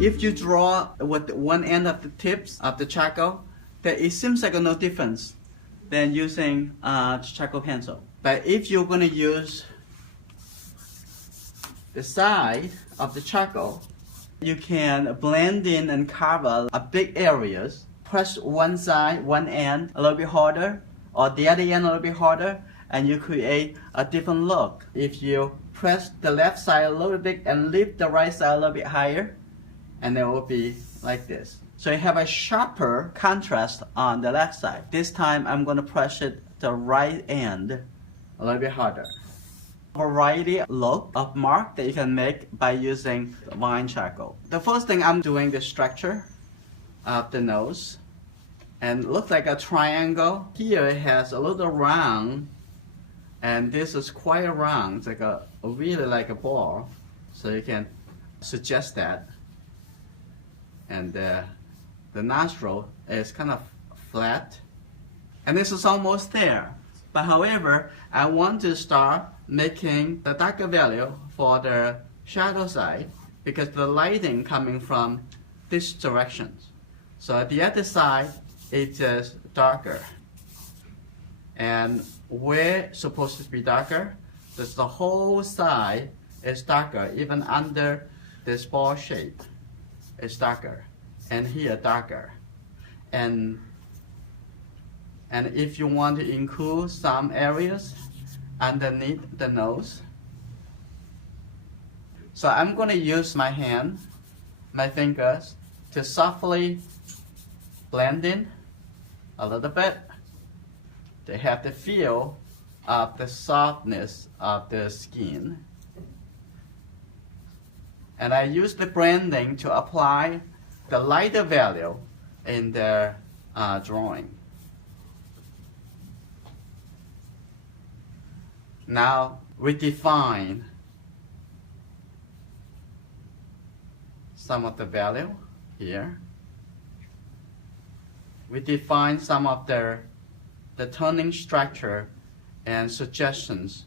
If you draw with one end of the tips of the charcoal, then it seems like no difference than using charcoal pencil. But if you're going to use the side of the charcoal, you can blend in and cover a big areas. Press one side, one end a little bit harder, or the other end a little bit harder, and you create a different look. If you press the left side a little bit and lift the right side a little bit higher, and it will be like this. So you have a sharper contrast on the left side. This time I'm going to press it the right end a little bit harder. Variety look of mark that you can make by using vine charcoal. The first thing I'm doing the structure of the nose, and it looks like a triangle. Here it has a little round, and this is quite round. It's like really like a ball, so you can suggest that. And the nostril is kind of flat, and this is almost there. But however, I want to start making the darker value for the shadow side because the lighting coming from this direction. So at the other side, it is darker. And where it's supposed to be darker, the whole side is darker, even under this ball shape. It's darker, and here darker, and if you want to include some areas underneath the nose, so I'm going to use my hand, my fingers, to softly blend in a little bit to have the feel of the softness of the skin. And I use the blending to apply the lighter value in the drawing. Now we define some of the value here. We define some of the turning structure and suggestions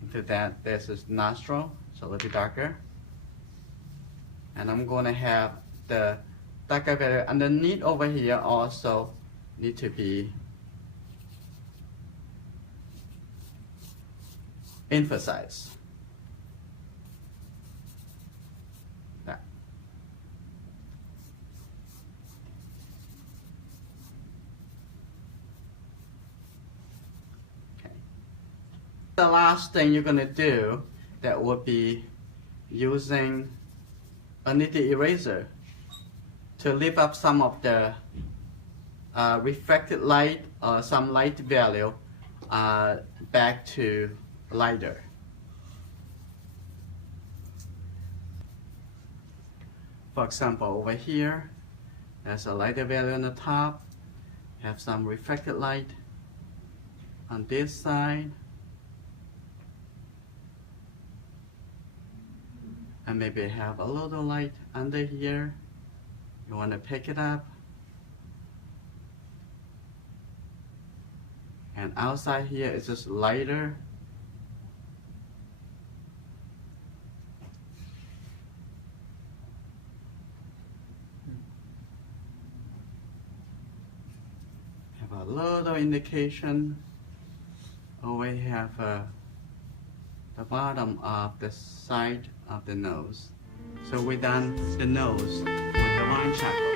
into that. This is nostril, so a little bit darker. And I'm going to have the darker value underneath over here also need to be emphasized. That. Okay. The last thing you're going to do that would be using a kneaded eraser to lift up some of the reflected light or some light value back to lighter. For example, over here, there's a lighter value on the top, have some reflected light on this side, and maybe have a little light under here. You want to pick it up. And outside here is just lighter. Have a little indication. Over here have the bottom of the side of the nose. So we're done the nose with the vine charcoal.